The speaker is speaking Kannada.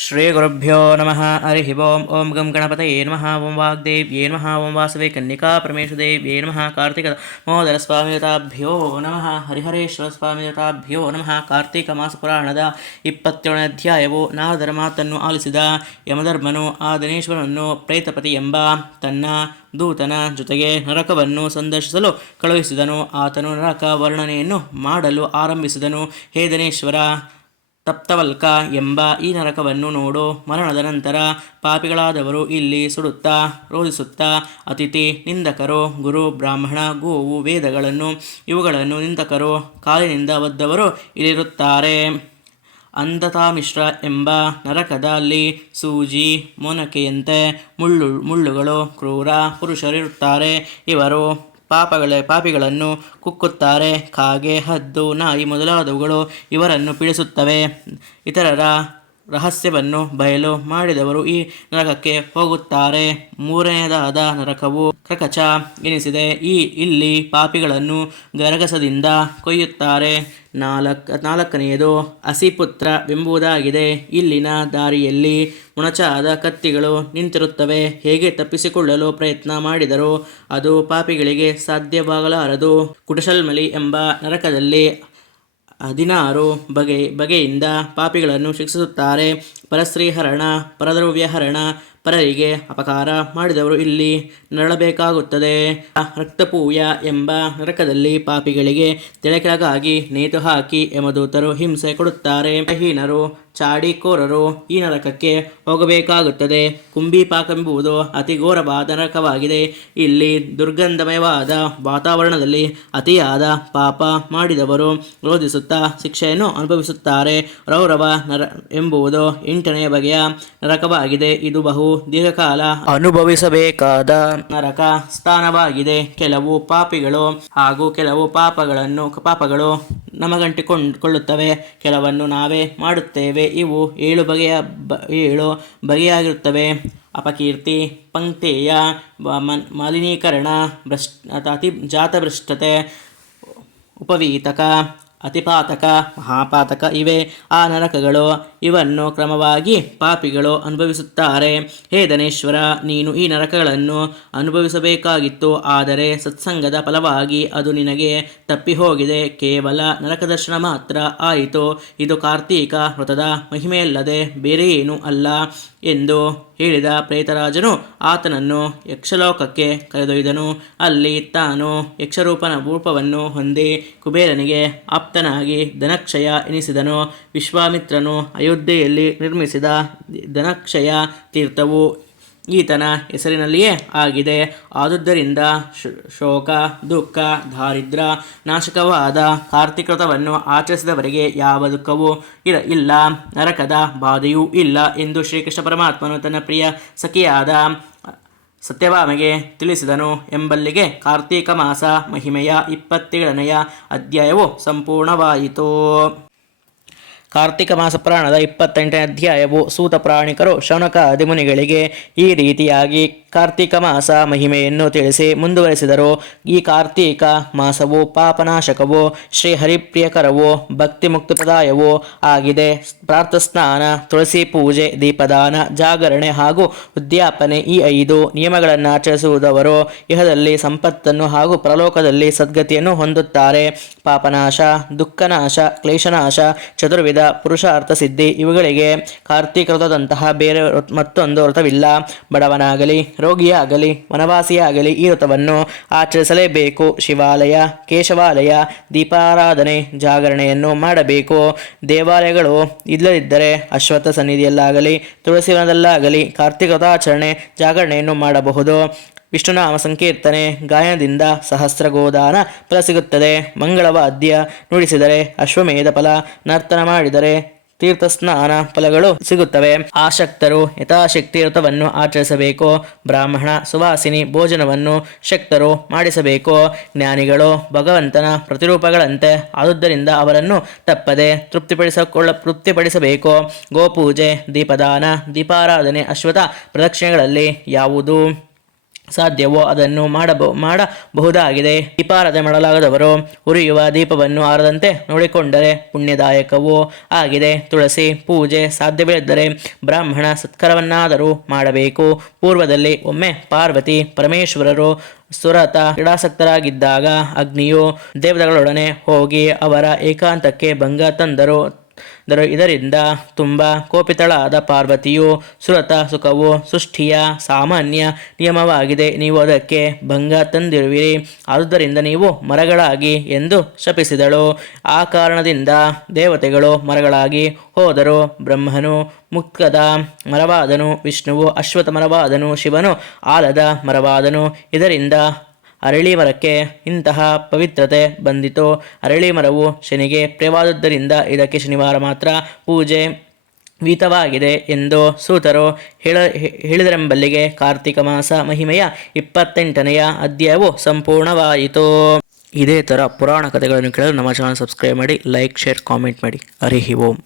ಶ್ರೀಗುರುಭ್ಯೋ ನಮಃ ಹರಿ ಓಂ ಓಂ ಗಂ ಗಣಪತಯೇ ನಮಃ ಓಂ ವಾಗ್ದೇವ್ಯೇ ನಮಃ ಓಂ ವಾಸವೇ ಕನ್ನಿಕಾ ಪರಮೇಶದೇವ್ಯೇ ನಮಃ ಕಾರ್ತಿಕ ಮಹೋದರ ಸ್ವಾಮಿತಾಭ್ಯೋ ನಮಃ ಹರಿಹರೇಶ್ವರ ಸ್ವಾಮಿತಾಭ್ಯೋ ನಮಃ ಕಾರ್ತಿಕ ಮಾಸ ಪುರಾಣದ ಇಪ್ಪತ್ತೇಳನೇ ಅಧ್ಯಾಯವು ನಾರದರ ಮಾತನ್ನು ಆಲಿಸಿದ ಯಮಧರ್ಮನು ಆ ದಿನೇಶ್ವರನನ್ನು ಪ್ರೇತಪತಿ ಎಂಬ ತನ್ನ ದೂತನ ಜೊತೆಗೆ ನರಕವನ್ನು ಸಂದರ್ಶಿಸಲು ಕಳುಹಿಸಿದನು. ಆತನು ನರಕ ವರ್ಣನೆಯನ್ನು ಮಾಡಲು ಆರಂಭಿಸಿದನು. ಹೇ ದನೇಶ್ವರ ತಪ್ತವಲ್ಕ ಎಂಬ ಈ ನರಕವನ್ನು ನೋಡು ಮರಣದ ನಂತರ ಪಾಪಿಗಳಾದವರು ಇಲ್ಲಿ ಸುಡುತ್ತಾ, ರೋಧಿಸುತ್ತಾ, ಅತಿಥಿ, ನಿಂದಕರು, ಗುರು, ಬ್ರಾಹ್ಮಣ, ಗೋವು, ವೇದಗಳನ್ನು, ಇವುಗಳನ್ನು ನಿಂದಕರು, ಕಾಲಿನಿಂದ ಒದ್ದವರು ಇಲ್ಲಿರುತ್ತಾರೆ. ಅಂಧತಾಮಿಶ್ರ ಎಂಬ ನರಕದಲ್ಲಿ ಸೂಜಿ, ಮೊನಕೆಯಂತೆ ಮುಳ್ಳು, ಮುಳ್ಳುಗಳು, ಕ್ರೂರ ಪುರುಷರಿರುತ್ತಾರೆ. ಇವರು ಪಾಪಗಳ ಪಾಪಿಗಳನ್ನು ಕುಕ್ಕುತ್ತಾರೆ. ಕಾಗೆ ಹದ್ದು ನಾಯಿ ಮೊದಲಾದವುಗಳು ಇವರನ್ನು ಪೀಡಿಸುತ್ತವೆ. ಇತರರ ರಹಸ್ಯವನ್ನು ಬಯಲು ಮಾಡಿದವರು ಈ ನರಕಕ್ಕೆ ಹೋಗುತ್ತಾರೆ. ಮೂರನೆಯದಾದ ನರಕವು ಕ್ರಕಚ ಎನಿಸಿದೆ. ಈ ಇಲ್ಲಿ ಪಾಪಿಗಳನ್ನು ಗರಗಸದಿಂದ ಕೊಯ್ಯುತ್ತಾರೆ. ನಾಲ್ಕ, ನಾಲ್ಕನೆಯದು ಅಸಿಪುತ್ರ ಎಂಬುದಾಗಿದೆ. ಇಲ್ಲಿನ ದಾರಿಯಲ್ಲಿ ಮುಣಚಾದ ಕತ್ತಿಗಳು ನಿಂತಿರುತ್ತವೆ. ಹೇಗೆ ತಪ್ಪಿಸಿಕೊಳ್ಳಲು ಪ್ರಯತ್ನ ಮಾಡಿದರೂ ಅದು ಪಾಪಿಗಳಿಗೆ ಸಾಧ್ಯವಾಗಲಾರದು. ಕುಟಶಲ್ಮಲಿ ಎಂಬ ನರಕದಲ್ಲಿ ಹದಿನಾರು ಬಗೆ ಬಗೆಯಿಂದ ಪಾಪಿಗಳನ್ನು ಶಿಕ್ಷಿಸುತ್ತಾರೆ. ಪರಸ್ತ್ರೀಹರಣ ಪರದ್ರವ್ಯಹರಣ ಪರರಿಗೆ ಅಪಕಾರ ಮಾಡಿದವರು ಇಲ್ಲಿ ನರಳಬೇಕಾಗುತ್ತದೆ. ರಕ್ತಪೂಯ ಎಂಬ ನರಕದಲ್ಲಿ ಪಾಪಿಗಳಿಗೆ ತೆಳಕೆಳಗಾಗಿ ನೇತು ಹಾಕಿ ಯಮದೂತರು ಹಿಂಸೆ ಕೊಡುತ್ತಾರೆ. ಹೀನರು, ಚಾಡಿಕೋರರು ಈ ನರಕಕ್ಕೆ ಹೋಗಬೇಕಾಗುತ್ತದೆ. ಕುಂಭಿಪಾಕವೆಂಬುದು ಅತಿ ಘೋರವಾದ ನರಕವಾಗಿದೆ. ಇಲ್ಲಿ ದುರ್ಗಂಧಮಯವಾದ ವಾತಾವರಣದಲ್ಲಿ ಅತಿಯಾದ ಪಾಪ ಮಾಡಿದವರು ರೋಧಿಸುತ್ತಾ ಶಿಕ್ಷೆಯನ್ನು ಅನುಭವಿಸುತ್ತಾರೆ. ರೌರವ ನರ ಎಂಬುದು ಎಂಟನೆಯ ಬಗೆಯ ನರಕವಾಗಿದೆ. ಇದು ಬಹು ದೀರ್ಘಕಾಲ ಅನುಭವಿಸಬೇಕಾದ ನರಕ ಸ್ಥಾನವಾಗಿದೆ. ಕೆಲವು ಪಾಪಿಗಳು ಹಾಗೂ ಕೆಲವು ಪಾಪಗಳನ್ನು ಪಾಪಗಳು ನಮಗಂಟಿಕೊಂಡುಕೊಳ್ಳುತ್ತವೆ ಕೆಲವನ್ನು ನಾವೇ ಮಾಡುತ್ತೇವೆ. ಇವು ಏಳು ಬಗೆಯ ಏಳು ಬಗೆಯಾಗಿರುತ್ತವೆ. ಅಪಕೀರ್ತಿ ಪಂಕ್ತೇಯ ಮಾಲಿನೀಕರಣ ಭ್ರಷ್ಟ ಅತಿ ಜಾತಭ್ರಷ್ಟತೆ ಉಪವೀತಕ ಅತಿಪಾತಕ ಮಹಾಪಾತಕ ಇವೆ. ಆ ನರಕಗಳು ಇವನ್ನು ಕ್ರಮವಾಗಿ ಪಾಪಿಗಳು ಅನುಭವಿಸುತ್ತಾರೆ. ಹೇ ಧನೇಶ್ವರ, ನೀನು ಈ ನರಕಗಳನ್ನು ಅನುಭವಿಸಬೇಕಾಗಿತ್ತು, ಆದರೆ ಸತ್ಸಂಗದ ಫಲವಾಗಿ ಅದು ನಿನಗೆ ತಪ್ಪಿ ಹೋಗಿದೆ ಕೇವಲ ನರಕದರ್ಶನ ಮಾತ್ರ ಆಯಿತು. ಇದು ಕಾರ್ತೀಕ ವ್ರತದ ಮಹಿಮೆಯಲ್ಲದೆ ಬೇರೆ ಏನೂ ಅಲ್ಲ ಎಂದು ಹೇಳಿದ ಪ್ರೇತರಾಜನು ಆತನನ್ನು ಯಕ್ಷಲೋಕಕ್ಕೆ ಕರೆದೊಯ್ದನು. ಅಲ್ಲಿ ತಾನು ಯಕ್ಷರೂಪನ ರೂಪವನ್ನು ಹೊಂದಿ ಕುಬೇರನಿಗೆ ಆಪ್ತನಾಗಿ ಧನಕ್ಷಯ ಎನಿಸಿದನು. ವಿಶ್ವಾಮಿತ್ರನು ಅಯೋಧ್ಯೆಯಲ್ಲಿ ನಿರ್ಮಿಸಿದ ಧನಕ್ಷಯ ತೀರ್ಥವು ಈತನ ಹೆಸರಿನಲ್ಲಿಯೇ ಆಗಿದೆ. ಆದುದರಿಂದ ಶೋಕ, ದುಃಖ, ದಾರಿದ್ರ, ನಾಶಕವಾದ ಕಾರ್ತಿಕೃತವನ್ನು ಆಚರಿಸಿದವರಿಗೆ ಯಾವ ದುಃಖವೂ ಇರ, ಇಲ್ಲ. ನರಕದ ಬಾಧೆಯೂ ಇಲ್ಲ ಎಂದು ಶ್ರೀಕೃಷ್ಣ ಪರಮಾತ್ಮನು ತನ್ನ ಪ್ರಿಯ ಸಖಿಯಾದ ಸತ್ಯಭಾಮೆಗೆ ತಿಳಿಸಿದನು. ಎಂಬಲ್ಲಿಗೆ ಕಾರ್ತೀಕ ಮಾಸ ಮಹಿಮೆಯ ಇಪ್ಪತ್ತೇಳನೆಯ ಅಧ್ಯಾಯವು ಸಂಪೂರ್ಣವಾಯಿತು. ಕಾರ್ತಿಕ ಮಾಸ ಪುರಾಣದ ಇಪ್ಪತ್ತೆಂಟನೇ ಅಧ್ಯಾಯವು ಸೂತ ಪ್ರಾಣಿಕರು ಶೌನಕ ಅಧಿಮುನಿಗಳಿಗೆ ಈ ರೀತಿಯಾಗಿ ಕಾರ್ತಿಕ ಮಾಸ ಮಹಿಮೆಯನ್ನು ತಿಳಿಸಿ ಮುಂದುವರೆಸಿದರು. ಈ ಕಾರ್ತಿಕ ಮಾಸವು ಪಾಪನಾಶಕವೋ ಶ್ರೀ ಹರಿಪ್ರಿಯಕರವೋ ಭಕ್ತಿ ಮುಕ್ತಿಪ್ರದಾಯವೂ ಆಗಿದೆ. ಪ್ರಾರ್ಥಸ್ನಾನ, ತುಳಸಿ ಪೂಜೆ, ದೀಪದಾನ, ಜಾಗರಣೆ ಹಾಗೂ ಉದ್ಯಾಪನೆ ಈ ಐದು ನಿಯಮಗಳನ್ನು ಆಚರಿಸುವುದವರು ಇಹದಲ್ಲಿ ಸಂಪತ್ತನ್ನು ಹಾಗೂ ಪ್ರಲೋಕದಲ್ಲಿ ಸದ್ಗತಿಯನ್ನು ಹೊಂದುತ್ತಾರೆ. ಪಾಪನಾಶ, ದುಃಖನಾಶ, ಕ್ಲೇಶನಾಶ, ಚತುರ್ವಿಧ, ಪುರುಷಾರ್ಥ ಸಿದ್ಧಿ ಇವುಗಳಿಗೆ ಕಾರ್ತೀಕೃತದಂತಹ ಬೇರೆ ಮತ್ತೊಂದು ವ್ರತವಿಲ್ಲ. ಬಡವನಾಗಲಿ ರೋಗಿಯಾಗಲಿ, ವನವಾಸಿಯಾಗಲಿ ಈ ವ್ರತವನ್ನು ಆಚರಿಸಲೇಬೇಕು. ಶಿವಾಲಯ, ಕೇಶವಾಲಯ, ದೀಪಾರಾಧನೆ, ಜಾಗರಣೆಯನ್ನು ಮಾಡಬೇಕು. ದೇವಾಲಯಗಳು ಇಲ್ಲದಿದ್ದರೆ ಅಶ್ವತ್ಥ ಸನ್ನಿಧಿಯಲ್ಲಾಗಲಿ ತುಳಸಿವನದಲ್ಲಾಗಲಿ ಕಾರ್ತಿಕ ವ್ರತಾಚರಣೆ, ಜಾಗರಣೆಯನ್ನು ಮಾಡಬಹುದು. ವಿಷ್ಣುನಾಮ ಸಂಕೀರ್ತನೆ, ಗಾಯನದಿಂದ ಸಹಸ್ರ ಗೋದಾನ ಫಲ ಸಿಗುತ್ತದೆ. ಮಂಗಳವಾದ್ಯ ನುಡಿಸಿದರೆ ಅಶ್ವಮೇಧ ಫಲ, ನರ್ತನ ಮಾಡಿದರೆ ತೀರ್ಥಸ್ನಾನ ಫಲಗಳು ಸಿಗುತ್ತವೆ. ಆಸಕ್ತರು ಯಥಾಶಕ್ತಿ ವ್ರತವನ್ನು ಆಚರಿಸಬೇಕು. ಬ್ರಾಹ್ಮಣ ಸುವಾಸಿನಿ ಭೋಜನವನ್ನು ಶಕ್ತರು ಮಾಡಿಸಬೇಕು. ಜ್ಞಾನಿಗಳು ಭಗವಂತನ ಪ್ರತಿರೂಪಗಳಂತೆ ಆದುದರಿಂದ ಅವರನ್ನು ತಪ್ಪದೆ ತೃಪ್ತಿಪಡಿಸಿಕೊಳ್ಳ ತೃಪ್ತಿಪಡಿಸಬೇಕು. ಗೋಪೂಜೆ, ದೀಪದಾನ, ದೀಪಾರಾಧನೆ ಅಶ್ವಥ ಪ್ರದಕ್ಷಿಣೆಗಳಲ್ಲಿ ಯಾವುದು? ಸಾಧ್ಯವೋ ಅದನ್ನು ಮಾಡಬ, ಮಾಡಬಹುದಾಗಿದೆ. ದೀಪಾರಾಧನೆ ಮಾಡಲಾಗದವರು ಉರಿಯುವ ದೀಪವನ್ನು ಆರದಂತೆ ನೋಡಿಕೊಂಡರೆ ಪುಣ್ಯದಾಯಕವೂ ಆಗಿದೆ. ತುಳಸಿ ಪೂಜೆ ಸಾಧ್ಯವಿದ್ದರೆ ಬ್ರಾಹ್ಮಣ ಸತ್ಕರವನ್ನಾದರೂ ಮಾಡಬೇಕು. ಪೂರ್ವದಲ್ಲಿ ಒಮ್ಮೆ ಪಾರ್ವತಿ ಪರಮೇಶ್ವರರು ಸುರತ ಕ್ರೀಡಾಸಕ್ತರಾಗಿದ್ದಾಗ ಅಗ್ನಿಯು ದೇವತೆಗಳೊಡನೆ ಹೋಗಿ ಅವರ ಏಕಾಂತಕ್ಕೆ ಭಂಗ ತಂದರು ದರು ಇದರಿಂದ ತುಂಬ ಕೋಪಿತಳಾದ ಪಾರ್ವತಿಯು ಸುರತ ಸುಖವು ಸೃಷ್ಟಿಯ ಸಾಮಾನ್ಯ ನಿಯಮವಾಗಿದೆ. ನೀವು ಅದಕ್ಕೆ ಭಂಗ ತಂದಿರುವಿರಿ. ಆದುದರಿಂದ ನೀವು ಮರಗಳಾಗಿ ಎಂದು ಶಪಿಸಿದಳು. ಆ ಕಾರಣದಿಂದ ದೇವತೆಗಳು ಮರಗಳಾಗಿ ಹೋದರು. ಬ್ರಹ್ಮನು ಮುಕ್ತದ ಮರವಾದನು, ವಿಷ್ಣುವು ಅಶ್ವಥ ಮರವಾದನು, ಶಿವನು ಆಲದ ಮರವಾದನು. ಇದರಿಂದ ಅರಳಿ ಮರಕ್ಕೆ ಇಂತಹ ಪವಿತ್ರತೆ ಬಂದಿತು? ಅರಳಿ ಮರವು ಶನಿಗೆ ಪ್ರೇವಾದದ್ದರಿಂದ ಇದಕ್ಕೆ ಶನಿವಾರ ಮಾತ್ರ ಪೂಜೆ ವೀತವಾಗಿದೆ ಎಂದು ಸೂತರು ಹೇಳ, ಹೇಳಿದರೆಂಬಲ್ಲಿಗೆ ಕಾರ್ತಿಕ ಮಾಸ ಮಹಿಮೆಯ ಇಪ್ಪತ್ತೆಂಟನೆಯ ಅಧ್ಯಾಯವು ಸಂಪೂರ್ಣವಾಯಿತು. ಇದೇ ಥರ ಪುರಾಣ ಕಥೆಗಳನ್ನು ಕೇಳಲು ನಮ್ಮ ಚಾನಲ್ ಸಬ್ಸ್ಕ್ರೈಬ್ ಮಾಡಿ, ಲೈಕ್, ಶೇರ್, ಕಾಮೆಂಟ್ ಮಾಡಿ. ಹರಿ ಓಂ.